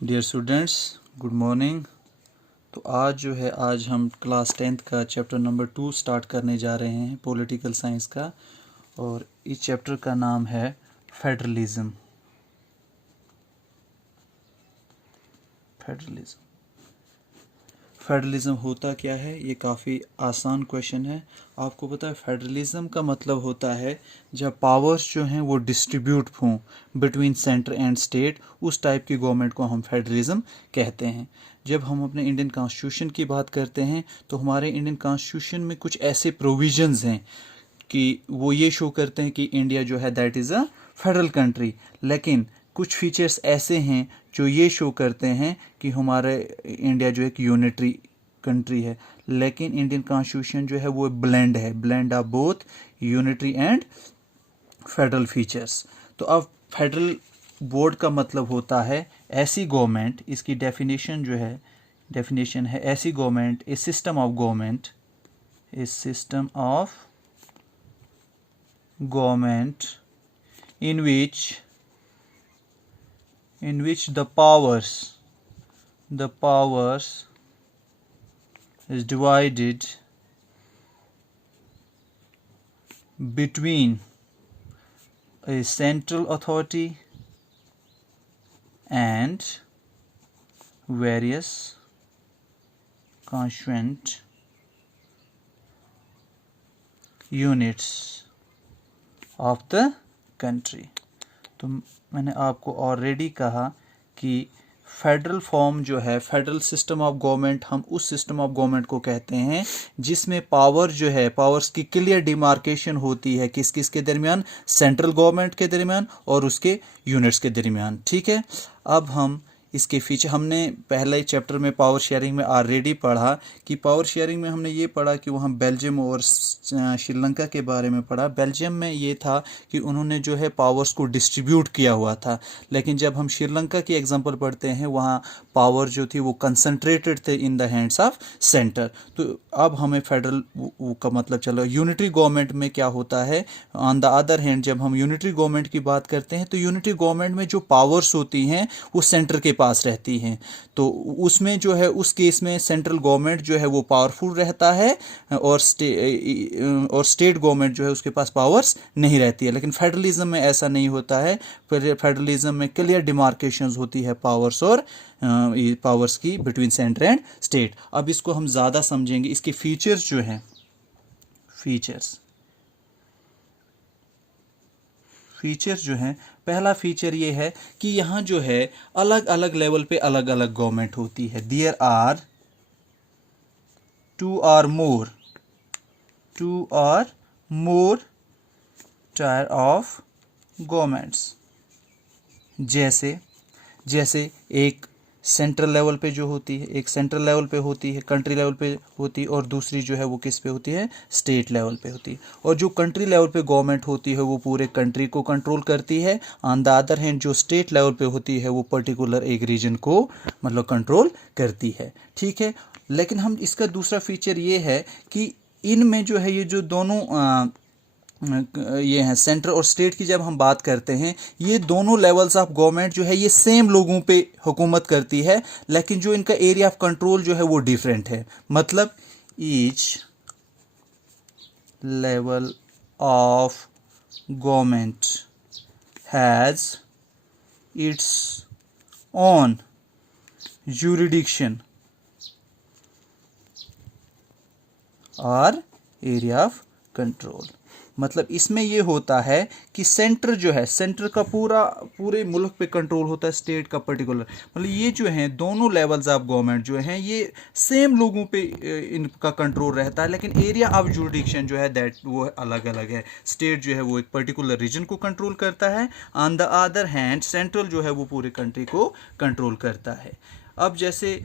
Dear students, good morning. तो आज हम क्लास 10th का चैप्टर नंबर 2 स्टार्ट करने जा रहे हैं, पॉलिटिकल साइंस का। और इस चैप्टर का नाम है फेडरलिज्म। फेडरलिज्म होता क्या है? ये काफ़ी आसान क्वेश्चन है। आपको पता है फेडरलिज्म का मतलब होता है जब पावर्स जो हैं वो डिस्ट्रीब्यूट हों बिटवीन सेंटर एंड स्टेट, उस टाइप की गवर्नमेंट को हम फेडरलिज्म कहते हैं। जब हम अपने इंडियन कॉन्स्टिट्यूशन की बात करते हैं तो हमारे इंडियन कॉन्स्टिट्यूशन में कुछ ऐसे प्रोविजंस हैं कि वो ये शो करते हैं कि इंडिया जो है that is a federal country. लेकिन कुछ फीचर्स ऐसे हैं जो ये शो करते हैं कि हमारे इंडिया जो एक यूनिटरी कंट्री है। लेकिन इंडियन कॉन्स्टिट्यूशन जो है वो blend of both unitary and federal features. तो अब फेडरल बोर्ड का मतलब होता है ऐसी गवर्नमेंट, इसकी डेफिनेशन है ऐसी government, A system of government in which the powers is divided between a central authority and various constituent units of the country. तो मैंने आपको ऑलरेडी कहा कि फेडरल फॉर्म जो है, फेडरल सिस्टम ऑफ गवर्नमेंट, हम उस सिस्टम ऑफ गवर्नमेंट को कहते हैं जिसमें पावर जो है, पावर्स की क्लियर डिमार्केशन होती है किस किस के दरमियान, सेंट्रल गवर्नमेंट के दरमियान और उसके यूनिट्स के दरमियान। ठीक है, अब हम इसके फीचर, हमने पहले चैप्टर में पावर शेयरिंग में ऑलरेडी पढ़ा कि पावर शेयरिंग में हमने ये पढ़ा कि वहाँ बेल्जियम और श्रीलंका के बारे में पढ़ा। बेल्जियम में ये था कि उन्होंने जो है पावर्स को डिस्ट्रीब्यूट किया हुआ था। लेकिन जब हम श्रीलंका की एग्जांपल पढ़ते हैं, वहाँ पावर जो थी वो कंसंट्रेटेड थे in the hands of centre. तो अब हमें फेडरल का मतलब चलो, यूनिटरी गवर्नमेंट में क्या होता है। ऑन द अदर हैंड जब हम यूनिटरी गवर्नमेंट की बात करते हैं तो यूनिटरी गवर्नमेंट में जो पावर्स होती हैं वो सेंटर के पास रहती हैं। तो उसमें जो है, उस केस में सेंट्रल गवर्नमेंट जो है वो पावरफुल रहता है और स्टेट गवर्नमेंट जो है उसके पास पावर्स नहीं रहती है। लेकिन फेडरलिज्म में ऐसा नहीं होता है। फेडरलिज्म में क्लियर डिमार्केशंस होती है पावर्स की बिटवीन सेंटर एंड स्टेट। अब इसको हम ज़्यादा समझेंगे, इसके फीचर्स जो हैं, फीचर्स जो हैं, पहला फीचर ये है कि यहाँ जो है अलग अलग लेवल पे अलग अलग गवर्नमेंट होती है। There are two or more tier of governments. जैसे एक सेंट्रल लेवल पे जो होती है, एक सेंट्रल लेवल पे होती है, कंट्री लेवल पे होती है, और दूसरी जो है वो किस पे होती है, स्टेट लेवल पे होती है। और जो कंट्री लेवल पे गवर्नमेंट होती है वो पूरे कंट्री को कंट्रोल करती है। ऑन द अदर हैंड जो स्टेट लेवल पे होती है वो पर्टिकुलर एक रीजन को मतलब कंट्रोल करती है। ठीक है, लेकिन हम इसका दूसरा फीचर ये है कि इनमें जो है ये जो दोनों ये हैं सेंटर और स्टेट की, जब हम बात करते हैं ये दोनों लेवल्स ऑफ गवर्नमेंट जो है ये सेम लोगों पे हुकूमत करती है, लेकिन जो इनका एरिया ऑफ कंट्रोल जो है वो डिफरेंट है। मतलब each level of government has its own jurisdiction और एरिया ऑफ कंट्रोल। मतलब इसमें ये होता है कि सेंटर जो है, सेंटर का पूरे मुल्क पे कंट्रोल होता है, स्टेट का पर्टिकुलर। मतलब ये जो है दोनों लेवल्स ऑफ गवर्नमेंट जो हैं ये सेम लोगों पे इनका कंट्रोल रहता है, लेकिन एरिया ऑफ जुरिडिक्शन जो है दैट वो अलग अलग है। स्टेट जो है वो एक पर्टिकुलर रीजन को कंट्रोल करता है, on the other hand central जो है वो पूरे कंट्री को कंट्रोल करता है। अब जैसे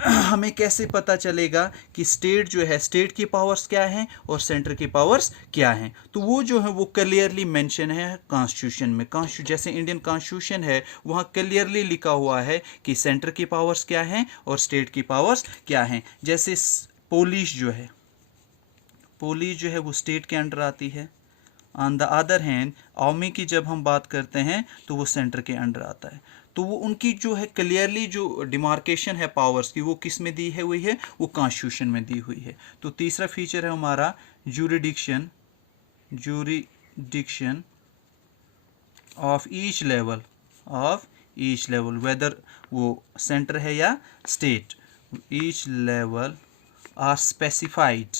हमें कैसे पता चलेगा कि स्टेट जो है, स्टेट की पावर्स क्या हैं और सेंटर की पावर्स क्या हैं? तो वो जो है वो क्लियरली मेंशन है कॉन्स्टिट्यूशन में। जैसे इंडियन कॉन्स्टिट्यूशन है वहाँ क्लियरली लिखा हुआ है कि सेंटर की पावर्स क्या हैं और स्टेट की पावर्स क्या हैं। जैसे पुलिस जो है वो स्टेट के अंडर आती है। On the other hand army की जब हम बात करते हैं तो वो सेंटर के अंडर आता है। तो वो उनकी जो है क्लियरली जो डिमार्केशन है पावर्स की वो किस में दी है हुई है, वो कॉन्स्टिट्यूशन में दी हुई है। तो तीसरा फीचर है हमारा jurisdiction of each level whether वो सेंटर है या state, each level are specified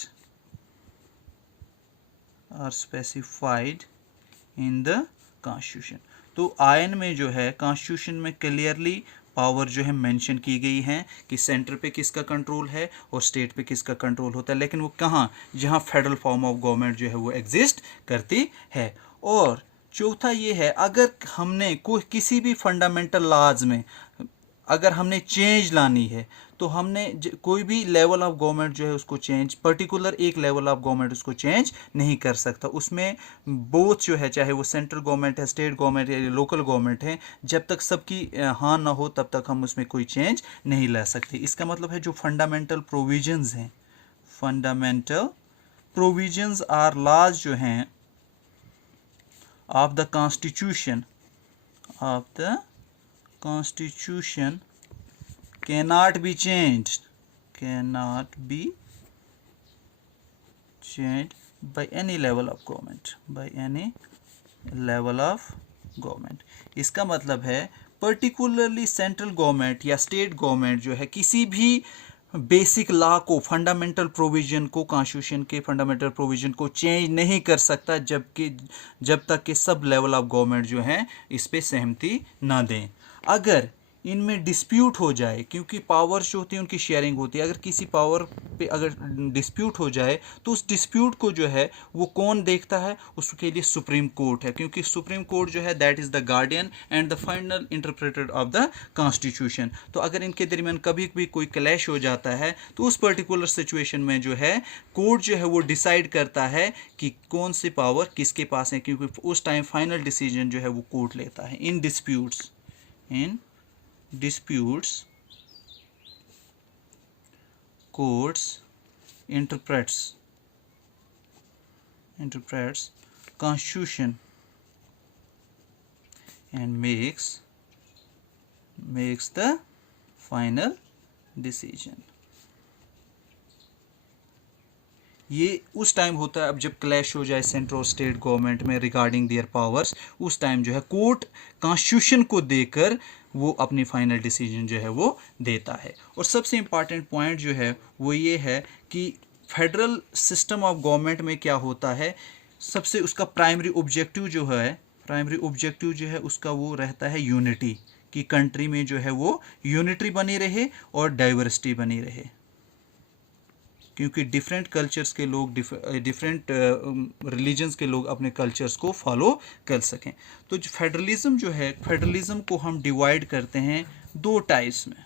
in the constitution. तो आयन में जो है कॉन्स्टिट्यूशन में क्लियरली पावर जो है मेंशन की गई है कि सेंटर पे किसका कंट्रोल है और स्टेट पे किसका कंट्रोल होता है, लेकिन वो कहाँ, जहाँ फेडरल फॉर्म ऑफ गवर्नमेंट जो है वो एग्जिस्ट करती है। और चौथा ये है, अगर हमने कोई किसी भी फंडामेंटल लॉज में अगर हमने चेंज लानी है तो हमने कोई भी लेवल ऑफ गवर्नमेंट जो है उसको चेंज, पर्टिकुलर एक लेवल ऑफ गवर्नमेंट उसको चेंज नहीं कर सकता। उसमें बोथ जो है, चाहे वो सेंट्रल गवर्नमेंट है, स्टेट गवर्नमेंट है, लोकल गवर्नमेंट है, जब तक सबकी हाँ ना हो तब तक हम उसमें कोई चेंज नहीं ला सकते। इसका मतलब है जो फंडामेंटल प्रोविजंस हैं, फंडामेंटल प्रोविजंस आर लॉज जो हैं of the constitution cannot be changed by any level of government, इसका मतलब है पर्टिकुलरली सेंट्रल गवर्नमेंट या स्टेट गवर्नमेंट जो है किसी भी बेसिक लॉ को, फंडामेंटल प्रोविजन को, कॉन्स्टिट्यूशन के फंडामेंटल प्रोविजन को चेंज नहीं कर सकता जब तक कि सब लेवल ऑफ गवर्नमेंट जो है इस पे सहमति ना दें। अगर इनमें डिस्प्यूट हो जाए, क्योंकि पावर्स जो होती है उनकी शेयरिंग होती है, अगर किसी पावर पे अगर डिस्प्यूट हो जाए तो उस डिस्प्यूट को जो है वो कौन देखता है, उसके लिए सुप्रीम कोर्ट है, क्योंकि सुप्रीम कोर्ट जो है that is the guardian and the final interpreter of the constitution. तो अगर इनके दरमियान कभी भी कोई क्लैश हो जाता है तो उस पर्टिकुलर सिचुएशन में जो है कोर्ट जो है वो डिसाइड करता है कि कौन सी पावर किसके पास है, क्योंकि उस टाइम फाइनल डिसीजन जो है वो कोर्ट लेता है। इन disputes courts interprets constitution and makes the final decision। ये उस टाइम होता है अब जब क्लैश हो जाए सेंट्रल और स्टेट गवर्नमेंट में रिगार्डिंग देयर पावर्स, उस टाइम जो है कोर्ट कॉन्स्टिट्यूशन को देकर वो अपनी फाइनल डिसीजन जो है वो देता है। और सबसे इम्पॉर्टेंट पॉइंट जो है वो ये है कि फेडरल सिस्टम ऑफ गवर्नमेंट में क्या होता है, सबसे उसका प्राइमरी ऑब्जेक्टिव जो है उसका वो रहता है यूनिटी, कि कंट्री में जो है वो यूनिटी बनी रहे और डाइवर्सिटी बनी रहे, क्योंकि डिफरेंट कल्चर्स के लोग, डिफरेंट रिलीजन्स के लोग अपने कल्चर्स को फॉलो कर सकें। तो जो फेडरलिज्म जो है, फेडरलिज्म को हम डिवाइड करते हैं दो टाइप्स में।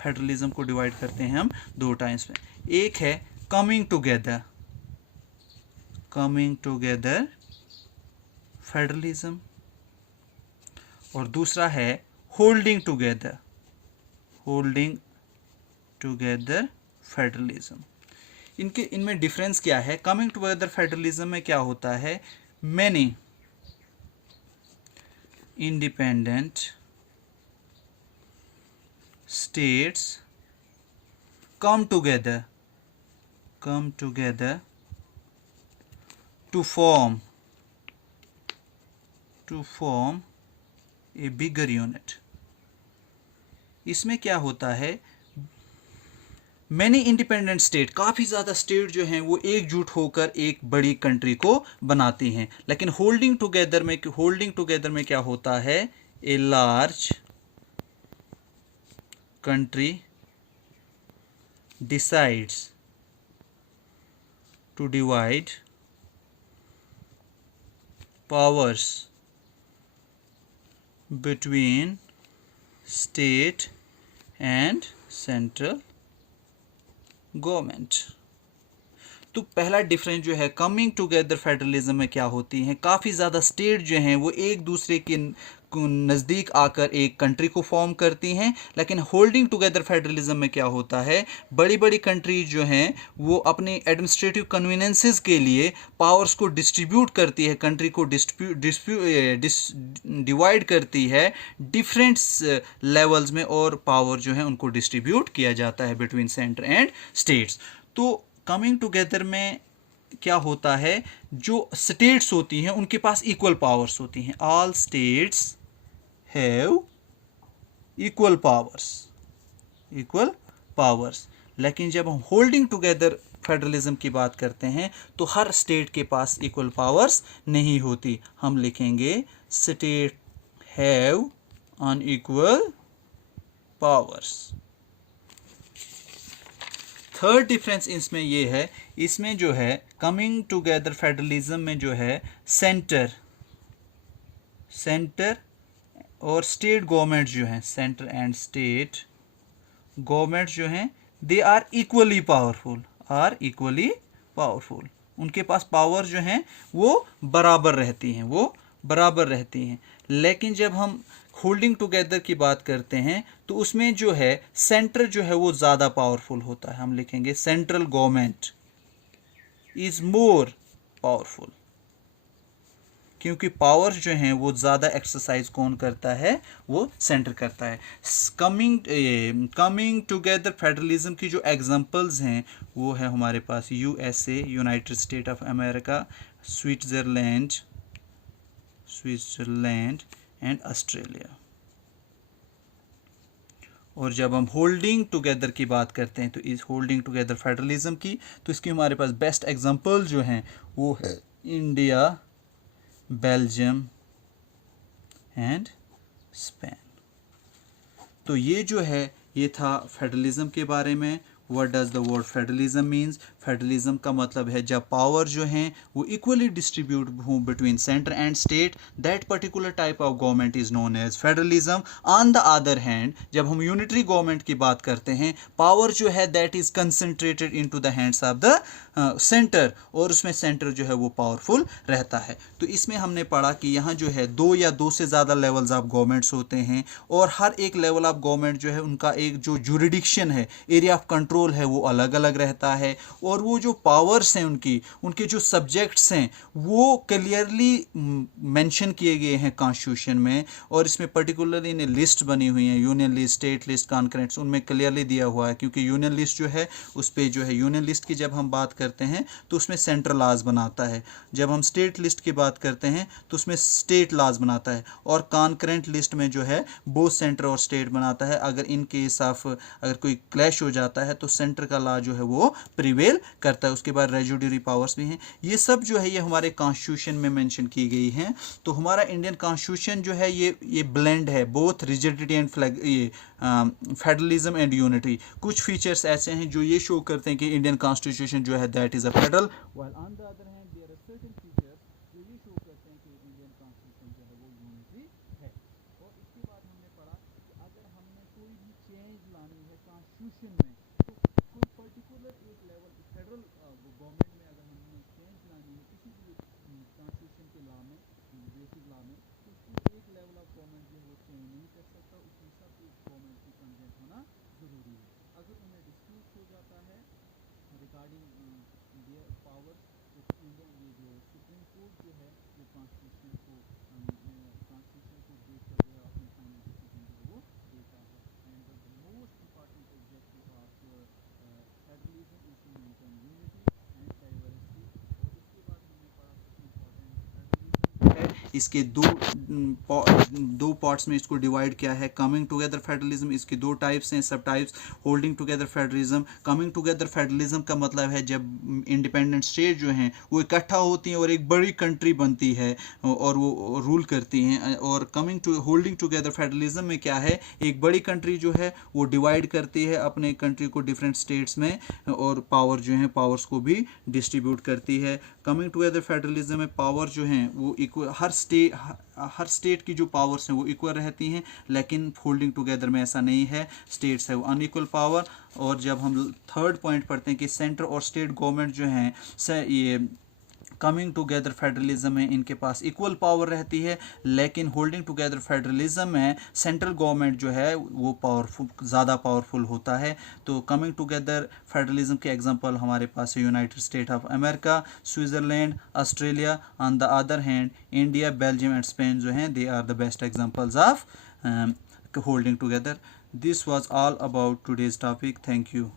फेडरलिज्म को डिवाइड करते हैं हम दो टाइप्स में। एक है कमिंग टुगेदर फेडरलिज्म और दूसरा है होल्डिंग टुगेदर फेडरलिज्म। इनमें डिफरेंस क्या है? कमिंग टुगेदर फेडरलिज्म में क्या होता है, many independent states come together to form a bigger unit। इसमें क्या होता है, मैनी इंडिपेंडेंट स्टेट, काफ़ी ज़्यादा स्टेट जो हैं वो एकजुट होकर एक बड़ी कंट्री को बनाती हैं। लेकिन होल्डिंग टुगेदर में क्या होता है, a large country decides to divide powers between state and central government। तो पहला डिफरेंस जो है कमिंग टुगेदर फेडरलिज्म में क्या होती हैं, काफ़ी ज़्यादा स्टेट जो हैं वो एक दूसरे के नज़दीक आकर एक कंट्री को फॉर्म करती हैं। लेकिन होल्डिंग टुगेदर फेडरलिज्म में क्या होता है, बड़ी बड़ी कंट्रीज जो हैं वो अपने एडमिनिस्ट्रेटिव कन्वीनियंसेस के लिए पावर्स को डिस्ट्रीब्यूट करती है, कंट्री को डिवाइड करती है डिफरेंट लेवल्स में, और पावर जो है उनको डिस्ट्रीब्यूट किया जाता है बिटवीन सेंटर एंड स्टेट्स। तो कमिंग टुगेदर में क्या होता है, जो स्टेट्स होती हैं उनके पास इक्वल पावर्स होती हैं। All states have equal powers. लेकिन जब हम होल्डिंग टुगेदर फेडरलिज्म की बात करते हैं तो हर स्टेट के पास इक्वल पावर्स नहीं होती। हम लिखेंगे state have unequal powers. Third difference इसमें ये है, इसमें जो है कमिंग टुगेदर फेडरलिज्म में जो है सेंटर और स्टेट गवर्नमेंट जो हैं, सेंटर एंड स्टेट गवर्नमेंट जो हैं, दे आर इक्वली पावरफुल। उनके पास पावर जो हैं वो बराबर रहती हैं। लेकिन जब हम होल्डिंग टुगेदर की बात करते हैं तो उसमें जो है सेंटर जो है वो ज़्यादा पावरफुल होता है। हम लिखेंगे central government is more powerful, क्योंकि पावर्स जो हैं वो ज़्यादा एक्सरसाइज कौन करता है, वो सेंटर करता है। कमिंग टुगेदर फेडरलिज्म की जो एग्जांपल्स हैं वो है हमारे पास USA, United State of America, Switzerland and Australia. और जब हम होल्डिंग टुगेदर की बात करते हैं तो इस होल्डिंग टुगेदर फेडरलिज्म की, तो इसकी हमारे पास बेस्ट एग्जांपल जो हैं वो है इंडिया, बेल्जियम एंड स्पेन। तो ये जो है ये था फेडरलिज्म के बारे में। What does the word federalism means? Federalism का मतलब है जब पावर जो हैं वो इक्वली डिस्ट्रीब्यूट हों between centre and state, that particular type of government is known as federalism. On the other hand जब हम यूनिटरी गवर्नमेंट की बात करते हैं, पावर जो है that is concentrated into the hands of the centre, और उसमें सेंटर जो है वो पावरफुल रहता है। तो इसमें हमने पढ़ा कि यहाँ जो है 2 या 2 से ज़्यादा लेवल्स ऑफ गवर्नमेंट्स होते हैं, और हर एक लेवल ऑफ गवर्नमेंट जो है उनका एक जो जुरिडिक्शन है, एरिया ऑफ कंट्रोल है, वो अलग अलग रहता है। और वो जो पावर्स हैं उनके जो सब्जेक्ट्स हैं वो क्लियरली मेंशन किए गए हैं कॉन्स्टिट्यूशन में, और इसमें पर्टिकुलरली इन्हें लिस्ट बनी हुई हैं, यूनियन लिस्ट, स्टेट लिस्ट, कॉन्करेंट्स, उनमें क्लियरली दिया हुआ है। क्योंकि यूनियन लिस्ट जो है उस पर जो है यूनियन लिस्ट की जब हम बात करते हैं तो उसमें सेंट्रल लॉज बनाता है, जब हम स्टेट लिस्ट की बात करते हैं तो उसमें स्टेट लॉज बनाता है, और कॉन्करेंट लिस्ट में जो है बोथ सेंटर और स्टेट बनाता है। अगर इन केस ऑफ अगर कोई क्लैश हो जाता है तो सेंटर का लॉ जो है वो प्रिवेल करता है। उसके बाद रेजुडियरी पावर्स भी हैं। ये सब जो है ये हमारे कॉन्स्टिट्यूशन में मेंशन की गई हैं। तो हमारा इंडियन कॉन्स्टिट्यूशन जो है ये ब्लेंड है, both rigidity and federalism and unity. कुछ फीचर्स ऐसे हैं जो ये शो करते हैं कि इंडियन कॉन्स्टिट्यूशन जो है that is a federal, while on the other hand there are certain features जो ये शो करते हैं कि इंडियन कॉन्स्टिट्यूशन जो है वो यूनिटरी है। और इसके बाद हमने पढ़ा कि अगर हमने कोई भी चेंज लानी है कॉन्स्टिट्यूशन में, तो कोई पर्टिकुलर एक लेवल फेडरल गवर्नमेंट में अगर हमने चेंज लानी है किसी भी कॉन्स्टिट्यूशन के लॉ में, बेसिक लॉ में, तो उसको एक लेवल ऑफ गवर्नमेंट जो है वो चेंज नहीं कर सकता, उसमें सब एक गवर्नमेंट की कंसेंट होना ज़रूरी है। अगर उन्हें डिस्प्यूट हो जाता है रिगार्डिंग देयर पावर्स, तो इंडियन ये जो सुप्रीम कोर्ट जो है वो कॉन्स्टिट्यूशन को देख कर जो है अपनी फाइनल डिसीजन जो है वो देता है। And the most important objective of federalism is to maintain unity and diversity. और इसके बाद हमने पढ़ा सबसे इम्पॉर्टेंट फेडरलिज्म है, इसके दो पार्ट्स में इसको डिवाइड किया है। कमिंग टुगेदर फेडरलिज्म, इसके 2 टाइप्स हैं, सब types. Holding together federalism, coming together federalism का मतलब है जब इंडिपेंडेंट स्टेट जो हैं वो इकट्ठा होती हैं और एक बड़ी कंट्री बनती है और वो रूल करती हैं। और coming to holding together federalism में क्या है, एक बड़ी कंट्री जो है वो डिवाइड करती है अपने कंट्री को डिफरेंट स्टेट्स में, और पावर जो है पावर्स को भी डिस्ट्रीब्यूट करती है। कमिंग टुगेदर फेडरलिज्म में पावर जो हैं वो इक्वल, हर स्टेट की जो पावर्स हैं वो इक्वल रहती हैं। लेकिन होल्डिंग टुगेदर में ऐसा नहीं है, स्टेट्स है अनइक्वल पावर। और जब हम थर्ड पॉइंट पढ़ते हैं कि सेंटर और स्टेट गवर्नमेंट जो हैं ये कमिंग टुगेदर फेडरलिज्म में इनके पास इक्वल पावर रहती है, लेकिन होल्डिंग टुगेदर फेडरलिज्म में सेंट्रल गवर्नमेंट जो है वो पावरफुल, ज़्यादा पावरफुल होता है। तो कमिंग टुगेदर फेडरलिज्म के एग्जांपल हमारे पास है United State of America, Switzerland, Australia. On the other hand India, Belgium and Spain जो हैं, they are the best examples of holding together. This was all about today's topic. Thank you.